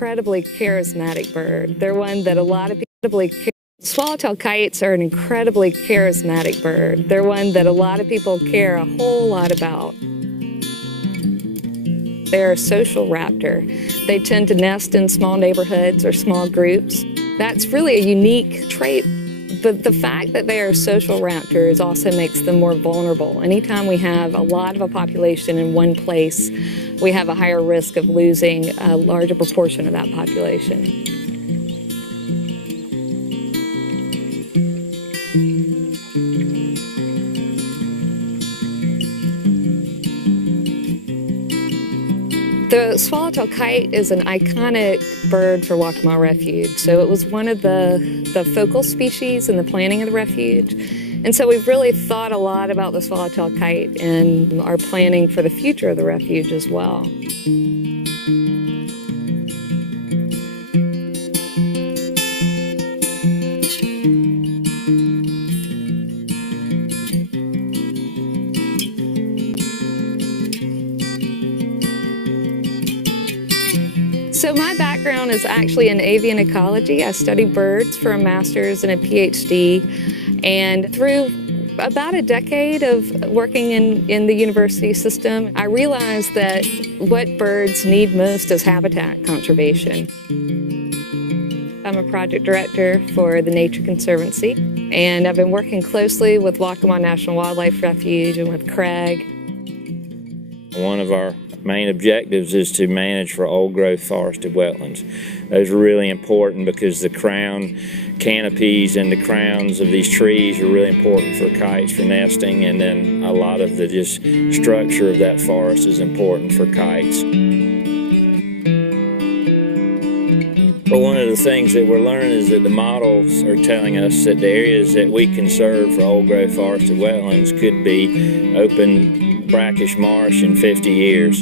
incredibly charismatic bird. They're one that a lot of people Swallowtail kites are an incredibly charismatic bird. They're one that a lot of people care a whole lot about. They're a social raptor. They tend to nest in small neighborhoods or small groups. That's really a unique trait. But the fact that they are social raptors also makes them more vulnerable. Anytime we have a lot of a population in one place, we have a higher risk of losing a larger proportion of that population. The swallowtail kite is an iconic bird for Waccamaw Refuge. So it was one of the focal species in the planning of the refuge. And so we've really thought a lot about the swallowtail kite and our planning for the future of the refuge as well. So my background is actually in avian ecology. I studied birds for a master's and a PhD. And through about a decade of working in the university system, I realized that what birds need most is habitat conservation. I'm a project director for the Nature Conservancy, and I've been working closely with Waccamaw National Wildlife Refuge and with Craig. One of our main objectives is to manage for old-growth forested wetlands. Those are really important because the crown canopies and the crowns of these trees are really important for kites for nesting, and then a lot of the just structure of that forest is important for kites. But one of the things that we're learning is that the models are telling us that the areas that we conserve for old-growth forested wetlands could be open brackish marsh in 50 years.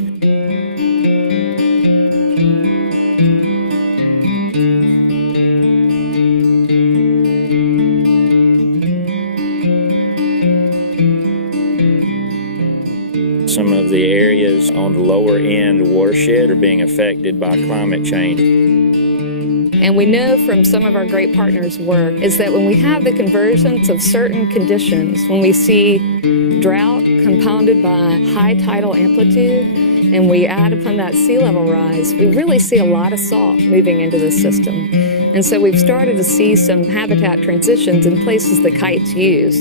Some of the areas on the lower end watershed are being affected by climate change. And we know from some of our great partners' work is that when we have the convergence of certain conditions, when we see drought compounded by high tidal amplitude, and we add upon that sea level rise, we really see a lot of salt moving into the system. And so we've started to see some habitat transitions in places that kites use.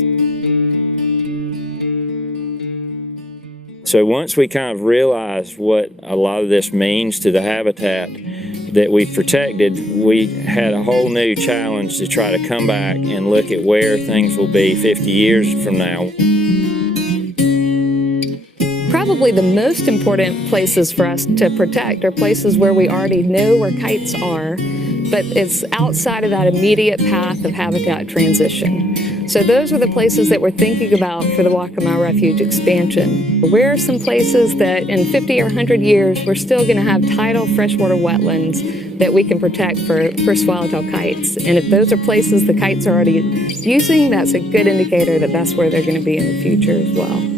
So once we kind of realized what a lot of this means to the habitat that we've protected, we had a whole new challenge to try to come back and look at where things will be 50 years from now. Probably the most important places for us to protect are places where we already know where kites are, but it's outside of that immediate path of habitat transition. So those are the places that we're thinking about for the Waccamaw Refuge expansion. Where are some places that in 50 or 100 years we're still going to have tidal freshwater wetlands that we can protect for swallowtail kites? And if those are places the kites are already using, that's a good indicator that that's where they're going to be in the future as well.